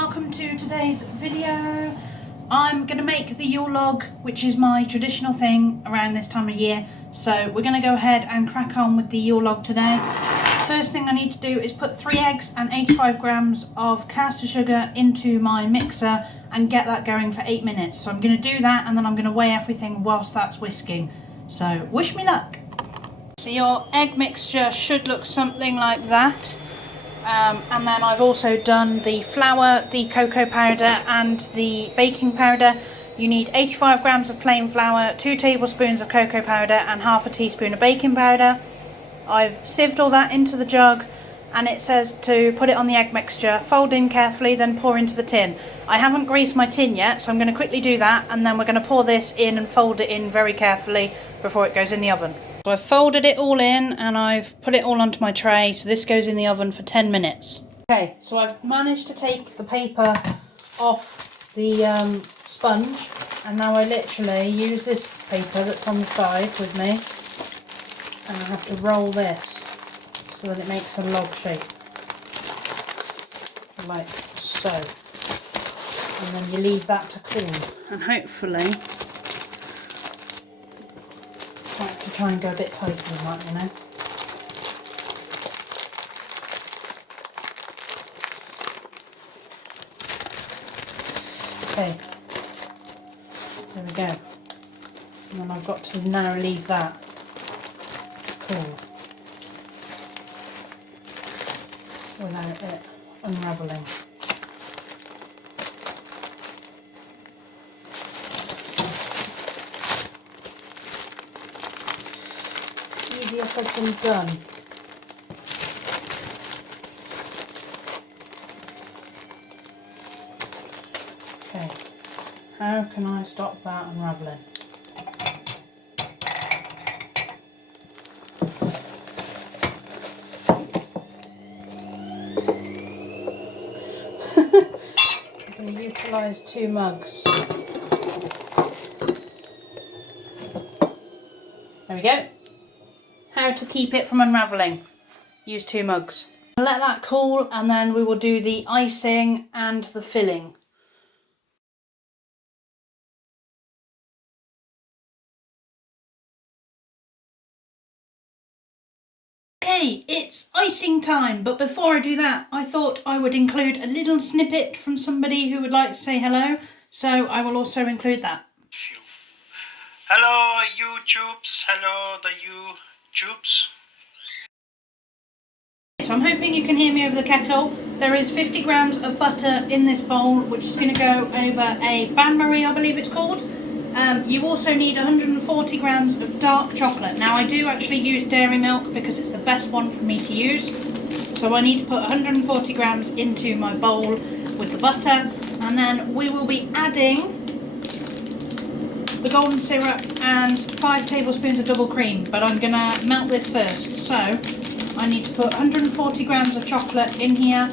welcome to today's video. I'm going to make the Yule log, which is my traditional thing around this time of year. So we're going to go ahead and crack on with the Yule log today. First thing I need to do is put 3 eggs and 85 grams of caster sugar into my mixer and get that going for 8 minutes. So I'm going to do that and then I'm going to weigh everything whilst that's whisking. So wish me luck. So your egg mixture should look something like that. And then I've also done the flour, the cocoa powder and the baking powder. You need 85 grams of plain flour, 2 tablespoons of cocoa powder and half a teaspoon of baking powder. I've sieved all that into the jug and it says to put it on the egg mixture, fold in carefully, then pour into the tin. I haven't greased my tin yet, so I'm going to quickly do that and then we're going to pour this in and fold it in very carefully before it goes in the oven. So I've folded it all in and I've put it all onto my tray, so this goes in the oven for 10 minutes. Okay, so I've managed to take the paper off the sponge, and now I literally use this paper that's on the side with me and I have to roll this so that it makes a log shape, like so, and then you leave that to cool, and hopefully I have to try and go a bit tighter than that, you know. Okay, there we go. And then I've got to now leave that cool without it unravelling. Easier said than done. Okay, how can I stop that unravelling? I'm going to utilise 2 mugs. There we go. How to keep it from unravelling. Use 2 mugs. Let that cool and then we will do the icing and the filling. Okay, it's icing time, but before I do that, I thought I would include a little snippet from somebody who would like to say hello, so I will also include that. Hello YouTubes, hello the YouTubes. So I'm hoping you can hear me over the kettle. There is 50 grams of butter in this bowl, which is going to go over a bain-marie, I believe it's called. You also need 140 grams of dark chocolate. Now I do actually use dairy milk because it's the best one for me to use. So I need to put 140 grams into my bowl with the butter, and then we will be adding the golden syrup and 5 tablespoons of double cream, but I'm going to melt this first. So I need to put 140 grams of chocolate in here,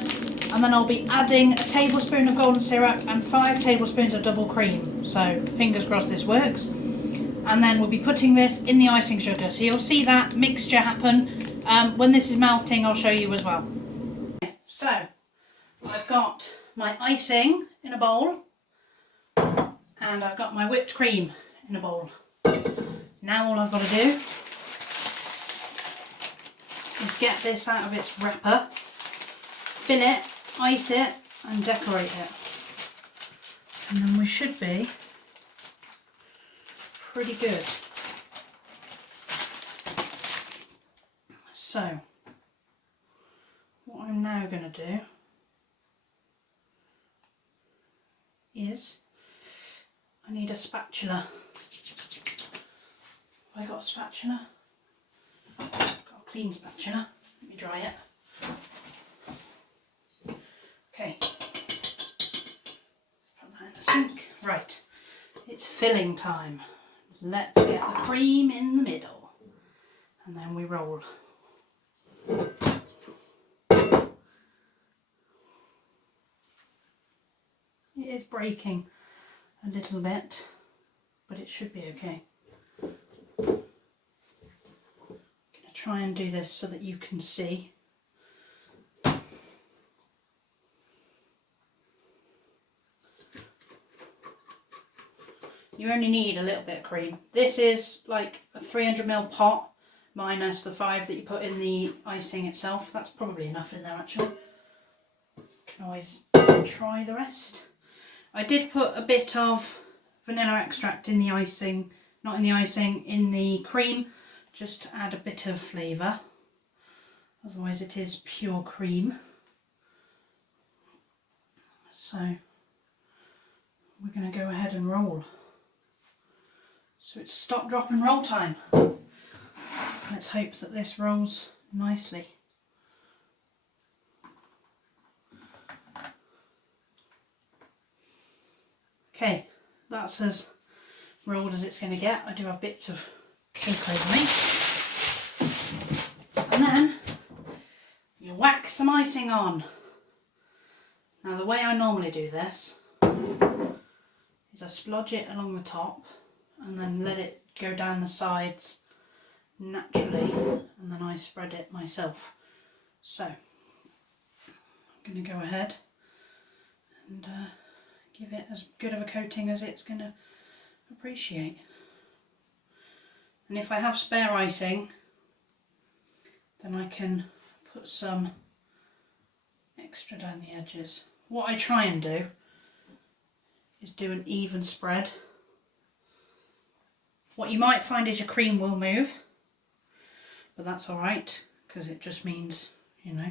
and then I'll be adding a tablespoon of golden syrup and 5 tablespoons of double cream. So fingers crossed this works. And then we'll be putting this in the icing sugar. So you'll see that mixture happen. When this is melting, I'll show you as well. So I've got my icing in a bowl and I've got my whipped cream in a bowl. Now all I've got to do is get this out of its wrapper, fill it, ice it and decorate it, and then we should be pretty good. So what I'm now going to do is I need a spatula. Have I got a spatula? Got a clean spatula. Let me dry it. Okay, put that in the sink. Right, it's filling time. Let's get the cream in the middle and then we roll. It is breaking a little bit, but it should be okay. I'm going to try and do this so that you can see. you only need a little bit of cream. This is like a 300ml pot minus the 5 that you put in the icing itself. That's probably enough in there actually. Can always try the rest. I did put a bit of vanilla extract in the icing, not in the icing, in the cream, just to add a bit of flavour. Otherwise it is pure cream. So we're going to go ahead and roll. So it's stop, drop and roll time. Let's hope that this rolls nicely. Okay, that's as rolled as it's going to get. I do have bits of cake over me. And then you whack some icing on. Now the way I normally do this is I splodge it along the top and then let it go down the sides naturally, and then I spread it myself. So I'm going to go ahead and give it as good of a coating as it's going to appreciate. And if I have spare icing, then I can put some extra down the edges. What I try and do is do an even spread. What you might find is your cream will move, but that's alright, because it just means, you know,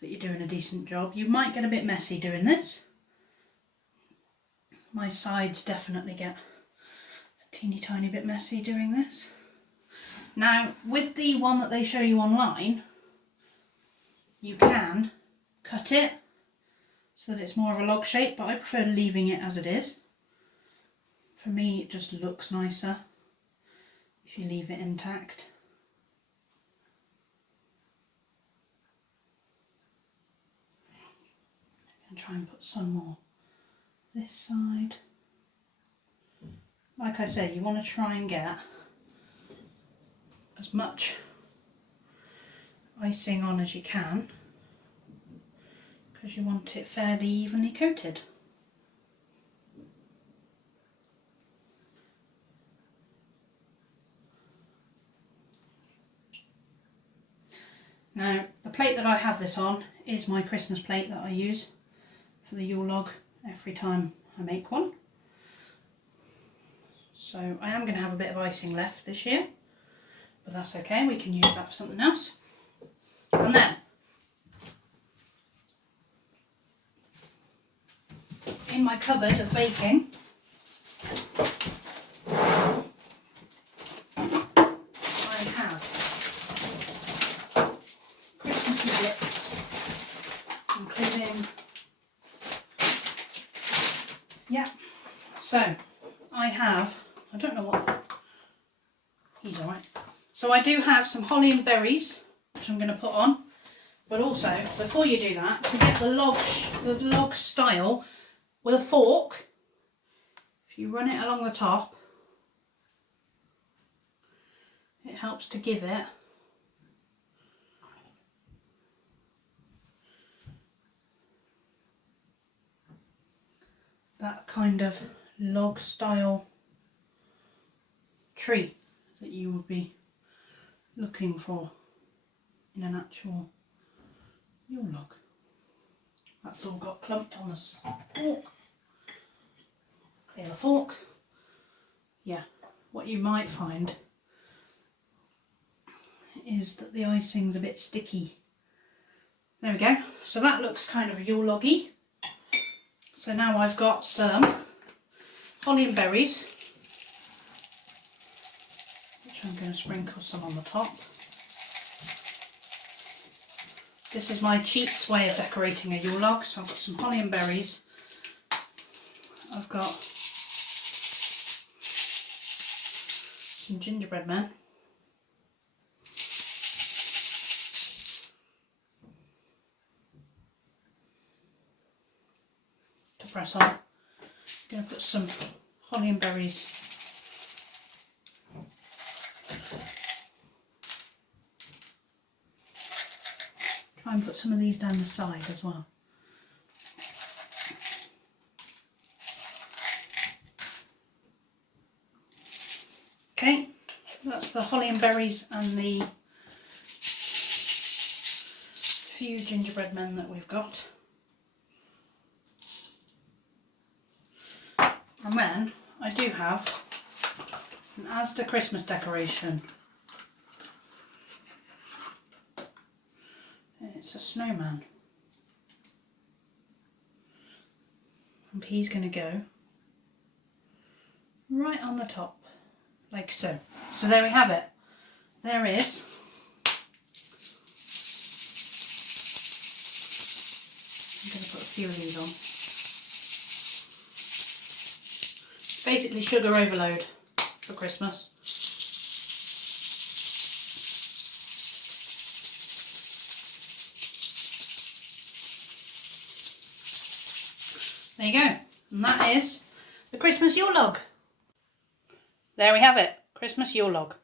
that you're doing a decent job. You might get a bit messy doing this. My sides definitely get a teeny tiny bit messy doing this. Now, with the one that they show you online, you can cut it so that it's more of a log shape, but I prefer leaving it as it is. For me, it just looks nicer if you leave it intact. And try and put some more this side. Like I say, you want to try and get as much icing on as you can, because you want it fairly evenly coated. Now, the plate that I have this on is my Christmas plate that I use for the Yule log every time I make one. So I am going to have a bit of icing left this year, but that's okay, we can use that for something else. And then, in my cupboard of baking, I have Christmas bits, including, yeah, so I have, I don't know what, he's alright. So I do have some holly and berries, which I'm going to put on, but also, before you do that, to get the log style, with a fork, if you run it along the top, it helps to give it that kind of log style tree that you would be looking for in an actual Yule log. That's all got clumped on the fork. Clear the fork. Yeah, what you might find is that the icing's a bit sticky. There we go. So that looks kind of Yule loggy. So now I've got some holly and berries, which I'm going to sprinkle some on the top. This is my cheats way of decorating a Yule log. So I've got some holly and berries. I've got some gingerbread men. To press on. I'm going to put some holly and berries try and put some of these down the side as well. the holly and berries and the few gingerbread men that we've got. And then I do have an Asda Christmas decoration. It's a snowman. And he's going to go right on the top, like so. So there we have it. There is I'm going to put a few of these on. It's basically sugar overload for Christmas. There you go. And that is the Christmas Yule Log. There we have it. Christmas Yule Log.